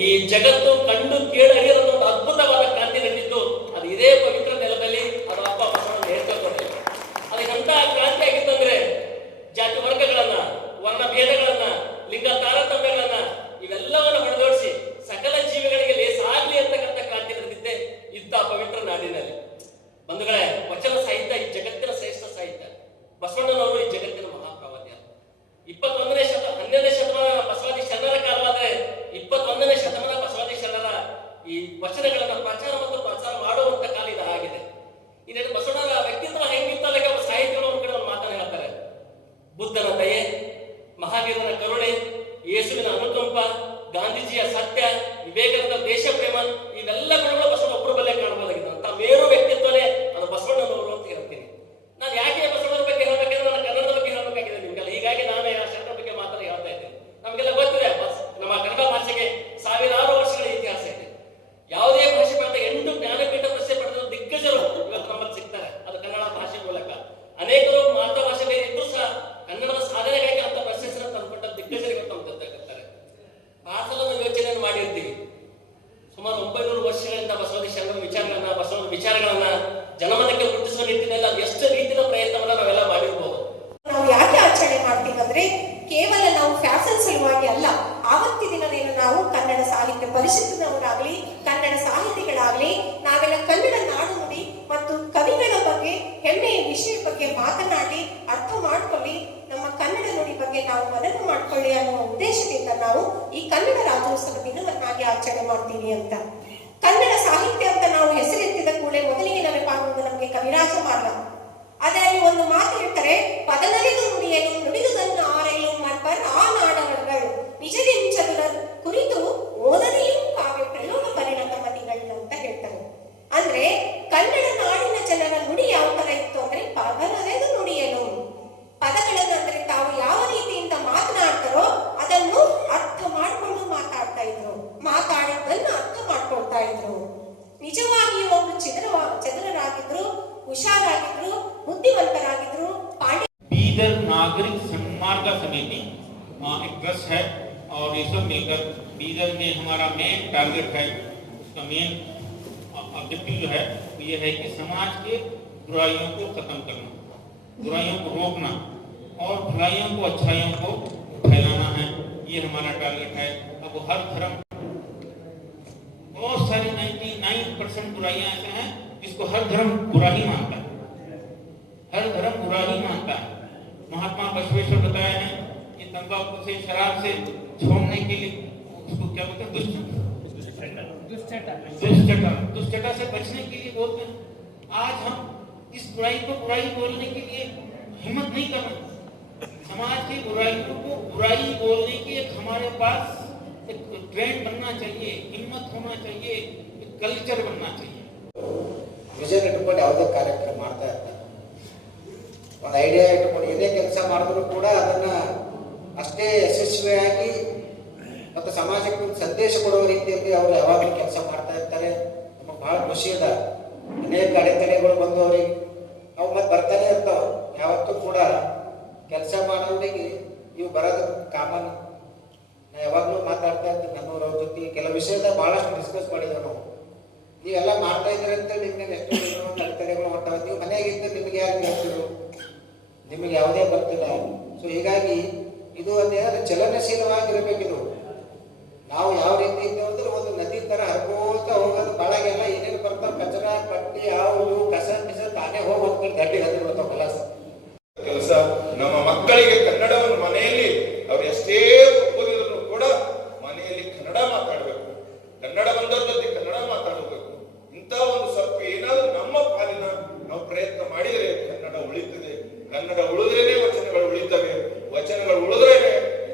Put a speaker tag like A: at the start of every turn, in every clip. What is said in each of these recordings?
A: ಈ ಜಗತ್ತು ಕಂಡು ಕೇಳರಿಯದ ಅದ್ಭುತವಾದ ಈ ವಿಚಾರಗಳನ್ನ ಜನಮನಕ್ಕೆ ಮುಟ್ಟಿಸುವ ನಿಟ್ಟಿನಲ್ಲಿ ಅದು ಎಷ್ಟು ರೀತಿಯ ಪ್ರಯತ್ನವನ್ನ ನಾವೆಲ್ಲ ಮಾಡಿರ್ಬೋದು.
B: ನಾವು ಯಾಕೆ ಆಚರಣೆ ಮಾಡ್ತೀವಂದ್ರೆ ಕೇವಲ ನಾವು ಫ್ಯಾಷನ್ ಸಲುವಾಗಿ ಅಲ್ಲ ಆವತ್ತಿ ದಿನವೇನು ನಾವು ಕನ್ನಡ ಸಾಹಿತ್ಯ ಪರಿಷತ್ತಿನವರಾಗ್ಲಿ, ಕನ್ನಡ ಸಾಹಿತಿಗಳಾಗ್ಲಿ, ನಾವೆಲ್ಲ ಕನ್ನಡ ನಾಡು ನುಡಿ ಮತ್ತು ಕವಿಗಳ ಬಗ್ಗೆ, ಹೆಮ್ಮೆಯ ವಿಷಯ ಬಗ್ಗೆ ಮಾತನಾಡಿ, ಅರ್ಥ ಮಾಡ್ಕೊಳ್ಳಿ, ನಮ್ಮ ಕನ್ನಡ ನುಡಿ ಬಗ್ಗೆ ನಾವು ಮನನ ಮಾಡ್ಕೊಳ್ಳಿ ಅನ್ನುವ ಉದ್ದೇಶದಿಂದ ನಾವು ಈ ಕನ್ನಡ ರಾಜ್ಯೋತ್ಸವ ದಿನವನ್ನಾಗಿ ಆಚರಣೆ ಮಾಡ್ತೀವಿ ಅಂತ. ಕನ್ನಡ ಸಾಹಿತ್ಯ ಅಂತ ನಾವು ಹೆಸರೆತ್ತಿದ ಕೂಡಲೇ ಮೊದಲಿಗೆ ನೆನಪಾಗುವುದು ನಮಗೆ ಕವಿರಾಜ ಮಾರ್ಗ ಅದರಲ್ಲಿ ಒಂದು ಮಾತು ಹೇಳ್ತಾರೆ ಪದನಲಿದು ನುಡಿಯಲು ನುಡಿದುದನ್ನು ಆರೆಯಲು ಮರ್ಬರ್ ಆ ನಾಡಗಳು
C: एक ट्रस्ट है और ये सब मिलकर बीदर में हमारा मेन टारगेट है, उसका मेन ऑब्जेक्टिव जो है ये है कि समाज के बुराइयों को खत्म करना, बुराइयों को रोकना और भलाइयों को अच्छाइयों को फैलाना है, ये हमारा टारगेट है। अब हर धर्म, बहुत सारी 99 परसेंट बुराइयाँ ऐसे हैं जिसको हर धर्म बुरा ही मानता है। हर धर्म बुरा ही मानता है। महात्मा बसवेश्वर बताया हैं तंबाकू से शराब से छोड़ने के लिए उसको क्या बोलते हैं दुष्ट दुष्चटा दुष्चटा से बचने के लिए बोलते हैं आज हम इस बुराई को बुराई बोलने के लिए हिम्मत नहीं कर रहे समाज की बुराइयों को बुराई बोलने की एक हमारे पास एक ट्रेंड बनना चाहिए हिम्मत होना चाहिए एक कल्चर बनना चाहिए
D: ವಿಷನ್ ಇಟ್ಕೊಂಡು ಯಾವುದೇ ಕಾರ್ಯಕ್ರಮ ಮಾಡ್ತಾ ಇರ್ತಾರೆ ಒಂದು ಐಡಿಯಾ ಇಟ್ಕೊಂಡು ಏನೇ ಕೆಲಸ ಮಾಡಿದ್ರು ಕೂಡ ಅದನ್ನ ಅಷ್ಟೇ ಯಶಸ್ವಿಯಾಗಿ ಮತ್ತು ಸಮಾಜಕ್ಕೆ ಒಂದು ಸಂದೇಶ ಕೊಡುವ ರೀತಿಯಲ್ಲಿ ಅವರು ಯಾವಾಗಲೂ ಕೆಲಸ ಮಾಡ್ತಾ ಇರ್ತಾರೆ. ನಮಗೆ ಬಹಳ ಖುಷಿ ಅದ. ಅನೇಕ ಅಡೆತಡೆಗಳು ಬಂದವ್ರಿಗೆ ಅವು ಮತ್ತೆ ಬರ್ತಾನೆ ಇರ್ತಾವ. ಯಾವತ್ತೂ ಕೂಡ ಕೆಲಸ ಮಾಡೋರಿಗೆ ಇವು ಬರೋದು ಕಾಮನ್ ನಾ ಯಾವಾಗಲೂ ಮಾತಾಡ್ತಾ ಇರ್ತೀನಿ ನನ್ನವರ ಅವ್ರ ಜೊತೆ. ಕೆಲವು ವಿಷಯದ ಭಾಳಷ್ಟು ಡಿಸ್ಕಸ್ ಮಾಡಿದ್ದೇವೆ ನಾವು. ನೀವೆಲ್ಲ ಮಾಡ್ತಾ ಇದ್ರೆ ಅಂತ ನಿಮ್ಗೆ ಎಷ್ಟು ಅಡೆತಡೆಗಳು ಹೊಂಟಾವ ನೀವು ಮನೆಯಾಗಿದ್ದು ನಿಮಗೆ ಯಾರು ಹೇಳ್ತಿರು ನಿಮಗೆ ಯಾವುದೇ ಬರ್ತಿಲ್ಲ. ಇದು ಒಂದೇನಾದ್ರೆ ಚಲನಶೀಲವಾಗಿರಬೇಕಿದು ನಾವು ಯಾವ ರೀತಿ ಇದ್ದೇವೆ ಅಂದ್ರೆ ಒಂದು ನದಿ ತರ ಹರ್ಕೋತ ಹೋಗೋದು, ಬಾಳಾಗೆಲ್ಲ ಏನೇನು ಬರ್ತಾವ ಕಚರ ಪಟ್ಟಿ ಇವು ಕಸ ಪಿಸ ತಾನೇ ಹೋಗಿ ಹೋಗ್ತಾರೆ ಗಡ್ಡಿ ಹತ್ತಿ ಬರ್ತಾವ ಕೆಲಸ
E: ನಮ್ಮ ಮಕ್ಕಳಿಗೆ ಕನ್ನಡವನ್ನು ಮನೆಯಲ್ಲಿ ಅವ್ರು ಎಷ್ಟೇ ಓದಿದ್ರು ಕೂಡ ಮನೆಯಲ್ಲಿ ಕನ್ನಡ ಮಾತಾಡಬೇಕು ಕನ್ನಡ ಬಂದವ್ರ ಜೊತೆ ಕನ್ನಡ ಮಾತಾಡಬೇಕು ಇಂಥ ಒಂದು ಸ್ವಲ್ಪ ಏನಾದ್ರೂ ನಮ್ಮ ಪಾಲಿನ ನಾವು ಪ್ರಯತ್ನ ಮಾಡಿದರೆ ಕನ್ನಡ ಉಳಿತದೆ ಕನ್ನಡ ಉಳಿದ್ರೇನೆ ವಚನಗಳು ಉಳಿತವೆ ವಚನಗಳು ಉಳಿದ್ರೇನೆ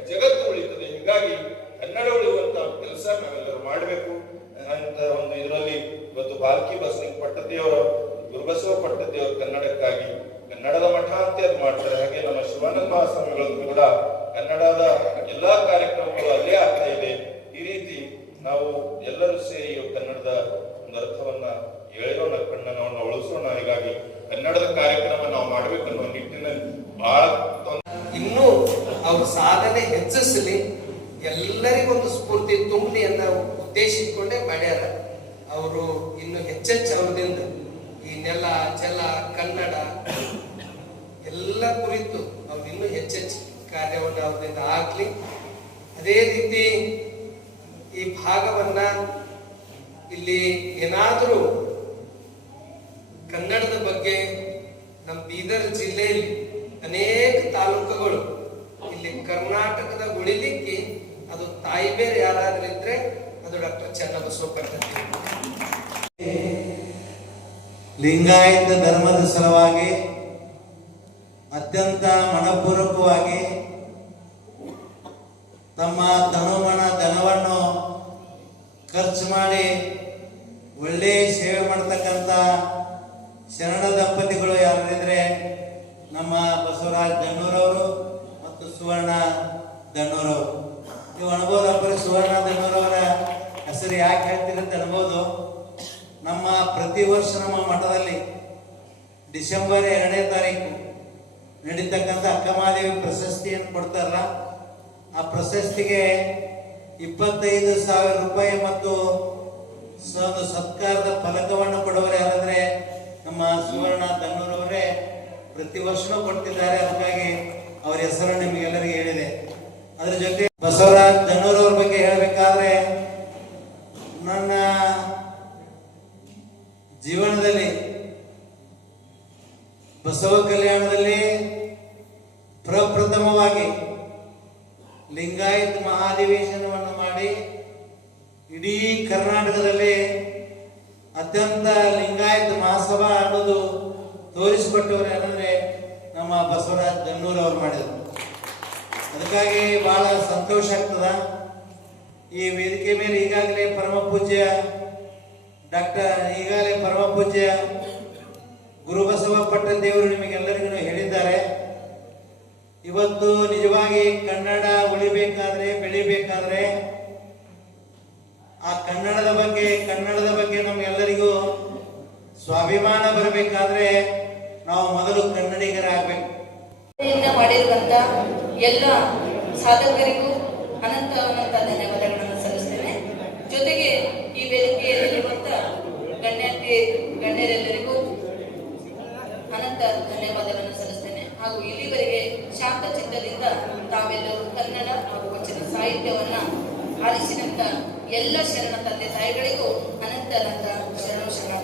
E: ಜಗತ್ತು ಉಳಿತದೆ ಹೀಗಾಗಿ ಕನ್ನಡ ಉಳಿಯುವಂತ ಕೆಲಸ ನಾವೆಲ್ಲರೂ ಮಾಡಬೇಕು ಅಂತ ಒಂದು ಇದರಲ್ಲಿ ಇವತ್ತು ಬಾಲ್ಕಿ ಬಸಲಿಂಗ ಪಟ್ಟತಿಯವರು ಗುರುಬಸವ ಪಟ್ಟತಿಯವರು ಕನ್ನಡಕ್ಕಾಗಿ ಕನ್ನಡದ ಮಠ ಅಂತ ಅದು ಮಾಡ್ತಾರೆ ಶಿವಾನಂದ ಮಹಾಸ್ವಾಮಿಗಳು ಕೂಡ ಕನ್ನಡದ ಎಲ್ಲಾ ಕಾರ್ಯಕ್ರಮಗಳು ಅಲ್ಲೇ ಆಗ್ತಾ ಇದೆ. ಈ ರೀತಿ ನಾವು ಎಲ್ಲರೂ ಸೇರಿ ಕನ್ನಡದ ಒಂದು ಅರ್ಥವನ್ನ ಎಳೆಯೋಣ ಕನ್ನಡವನ್ನು ಉಳಿಸೋಣ. ಹೀಗಾಗಿ ಕನ್ನಡದ ಕಾರ್ಯಕ್ರಮ ನಾವು ಮಾಡ್ಬೇಕು ಅನ್ನೋ ನಿಟ್ಟಿನಲ್ಲಿ ಬಹಳ
F: ಇನ್ನೂ ಅವ್ರ ಸಾಧನೆ ಹೆಚ್ಚಿಸಲಿ. ಎಲ್ಲರಿಗೊಂದು ಸ್ಫೂರ್ತಿ ತುಂಬಲಿ ಅನ್ನೋ ಉದ್ದೇಶ ಇಟ್ಕೊಂಡೇ ಮಾಡ್ಯಾರ. ಅವರು ಇನ್ನು ಹೆಚ್ಚೆಚ್ಚು ಅವ್ರದಿಂದ ಈ ನೆಲ, ಜಲ, ಕನ್ನಡ ಎಲ್ಲ ಕುರಿತು ಅವ್ರು ಇನ್ನೂ ಹೆಚ್ಚೆಚ್ಚು ಕಾರ್ಯವನ್ನು ಅವರಿಂದ ಆಗ್ಲಿ. ಅದೇ ರೀತಿ ಈ ಭಾಗವನ್ನ ಇಲ್ಲಿ ಏನಾದರೂ ಕನ್ನಡದ ಬಗ್ಗೆ ನಮ್ಮ ಬೀದರ್ ಜಿಲ್ಲೆಯಲ್ಲಿ ಅನೇಕ ತಾಲೂಕುಗಳು ಇಲ್ಲಿ ಕರ್ನಾಟಕದ ಉಳಿಲಿಕ್ಕೆ ಅದು ತಾಯಿ ಬೇರೆ ಯಾರಾದ್ರೂ ಇದ್ರೆ ಅದು ಡಾಕ್ಟರ್ ಚನ್ನಬಸವ
G: ಲಿಂಗಾಯತ ಧರ್ಮದ ಸಲುವಾಗಿ ಅತ್ಯಂತ ಮನಪೂರ್ವಕವಾಗಿ ತಮ್ಮ ತನುಮನ ಧನವನ್ನು ಖರ್ಚು ಮಾಡಿ ಒಳ್ಳೆ ಸೇವೆ ಮಾಡತಕ್ಕಂಥ ಶರಣ ದಂಪತಿಗಳು ಯಾರಿದ್ರೆ ನಮ್ಮ ಬಸವರಾಜ್ ದಣ್ಣೂರವರು ಮತ್ತು ಸುವರ್ಣ ದಣ್ಣೂರವರು. ನೀವು ಅನ್ಬೋದಪ್ಪ ಸುವರ್ಣ ದಣ್ಣೂರವರ ಹೆಸರು ಯಾಕೆ ಹೇಳ್ತೀರಿ ಅಂತ ಅನ್ಬೋದು. ನಮ್ಮ ಪ್ರತಿ ವರ್ಷ ನಮ್ಮ ಮಠದಲ್ಲಿ ಡಿಸೆಂಬರ್ ಎರಡನೇ ತಾರೀಕು ನಡೀತಕ್ಕಂಥ ಅಕ್ಕಮಹಾದೇವಿ ಪ್ರಶಸ್ತಿಯನ್ನು ಕೊಡ್ತಾರಲ್ಲ, ಆ ಪ್ರಶಸ್ತಿಗೆ ಇಪ್ಪತ್ತೈದು ಸಾವಿರ ರೂಪಾಯಿ ಮತ್ತು ಒಂದು ಸತ್ಕಾರದ ಫಲಕವನ್ನು ಕೊಡೋರು ಯಾರಂದ್ರೆ ನಮ್ಮ ಸುವರ್ಣ ತನ್ನೂರವರೇ ಪ್ರತಿ ವರ್ಷನೂ ಕೊಡ್ತಿದ್ದಾರೆ, ಅದಕ್ಕಾಗಿ ಅವರ ಹೆಸರು ನಿಮಗೆಲ್ಲರಿಗೂ ಹೇಳಿದೆ. ಅದ್ರ ಜೊತೆ ಬಸವರಾಜ್ ದಣ್ಣೂರವ್ರ ಬಗ್ಗೆ ಹೇಳಬೇಕಾದ್ರೆ, ನನ್ನ ಜೀವನದಲ್ಲಿ ಬಸವ ಕಲ್ಯಾಣದಲ್ಲಿ ಪ್ರಪ್ರಥಮವಾಗಿ ಲಿಂಗಾಯತ್ ಮಹಾಧಿವೇಶನವನ್ನು ಮಾಡಿ ಇಡೀ ಕರ್ನಾಟಕದಲ್ಲಿ ಅತ್ಯಂತ ಲಿಂಗಾಯತ್ ಮಹಾಸಭಾ ಅನ್ನೋದು ತೋರಿಸಿಕೊಟ್ಟವರು ಏನಂದ್ರೆ ನಮ್ಮ ಬಸವರಾಜ್ ಗನ್ನೂರ್ ಅವರು ಮಾಡಿದರು. ಅದಕ್ಕಾಗಿ ಬಹಳ ಸಂತೋಷ ಆಗ್ತದ. ಈ ವೇದಿಕೆ ಮೇಲೆ ಈಗಾಗಲೇ ಪರಮ ಪೂಜ್ಯ ಡಾಕ್ಟರ್, ಈಗಾಗಲೇ ಪರಮ ಪೂಜ್ಯ ಗುರುಬಸವ ಪಟ್ಟಣ ದೇವರು ನಿಮಗೆಲ್ಲರಿಗೂ ಹೇಳಿದ್ದಾರೆ. ಇವತ್ತು ನಿಜವಾಗಿ ಕನ್ನಡ ಉಳಿಬೇಕಾದ್ರೆ ಬೆಳಿಬೇಕಾದ್ರೆ ಆ ಕನ್ನಡದ ಬಗ್ಗೆ ಕನ್ನಡದ ಬಗ್ಗೆ ನಮಗೆಲ್ಲರಿಗೂ ಸ್ವಾಭಿಮಾನ ಬರಬೇಕಾದ್ರೆ ನಾವು ಮೊದಲು ಕನ್ನಡಿಗರಾಗಬೇಕು.
H: ಮಾಡಿರುವಂತ ಎಲ್ಲ ಸಾಧಕರಿಗೂ ಅನಂತ ಅನಂತ ತಾವೆಲ್ಲರೂ ಕನ್ನಡ ಹಾಗೂ ವಚನ ಸಾಹಿತ್ಯವನ್ನ ಆಲಿಸಿದಂತ ಎಲ್ಲ ಶರಣ ತಂದೆ ತಾಯಿಗಳಿಗೂ ಅನಂತ ಅನಂತ ಶರಣ ಶರಣ.